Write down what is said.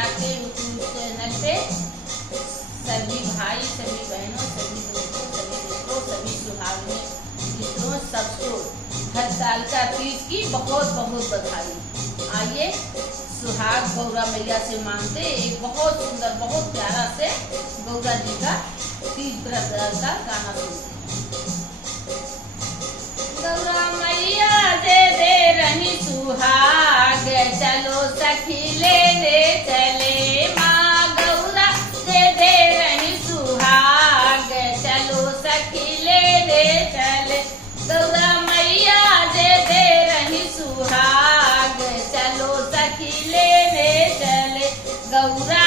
महिला के YouTube channel पे सभी भाई, सभी बहनों, सभी दोस्तों, सभी मित्रों, सभी सुहागनों मित्रों सबको हरतालिका तीज की बहुत बहुत बधाई। आइए सुहाग गौरा मैया से मांगते एक बहुत सुंदर, बहुत प्यारा से गौरा जी का तीज व्रत का गाना सुनते हैं। गौरा मैया दे रही सुहाग, चलो सखी लेने चले। माँ गौरा दे रही सुहाग, चलो सखी लेने चले। गौरा मैया दे रही सुहाग, चलो सखी लेने चले। गौरा